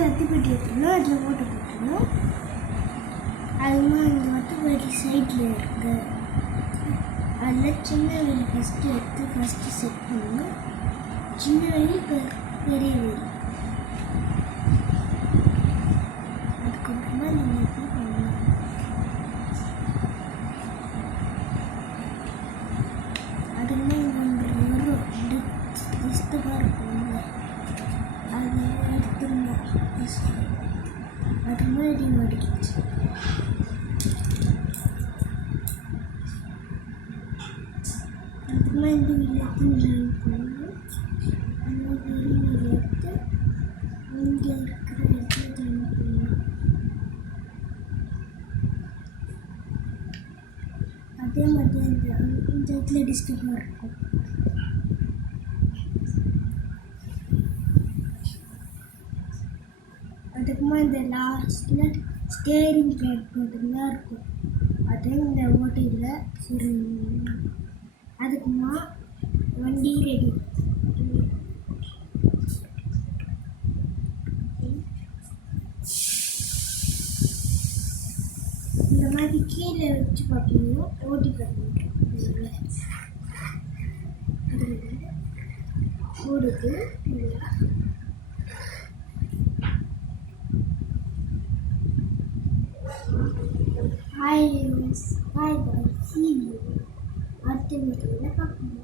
First வத்திப்பெட்டி எடுத்துக்கணும், அதில் ஓட்டை போட்டுக்கணும். அதுமா இந்த வத்திப்பெட்டி சைடில் இருக்குது, அதில் சின்ன வெளி ஃபஸ்ட்டு எடுத்து ஃபஸ்ட்டு செட் பண்ணணும். சின்ன வெளி பெரிய வெளி. அதுக்கப்புறமா நீங்கள் எப்படி பண்ணலாம், அதுக்குமே இங்கே வரும் டிஸ்டர்பாக இருக்கும்ல, அது எடுத்துருங்க. அது மாதிரி மடிக்கிச்சு. அதுக்குமே இந்த விளையாட்டு ஜாயின் பண்ணணும். அந்த பெரிய விளையாட்டு இங்கே இருக்கிற இடத்துல ஜாயின் பண்ணணும். அதே மாதிரி இந்த இடத்துல டிஸ்டர்பாக இருக்கும். அதுக்குமா இந்த லாஸ்ட்டில் ஸ்டேரிங் பிளேட் போட்டுதான் இருக்கும், அதே இந்த ஓட்டையில் சரி. அதுக்குமா வண்டி ரெடி. இந்த மாதிரி கீழே வச்சு பார்த்தீங்கன்னா ஓட்டி பார்த்தீங்க ஓடுது. Hi, bye bye. See you. அடுத்த வீடியோவில் பார்க்கலாம்.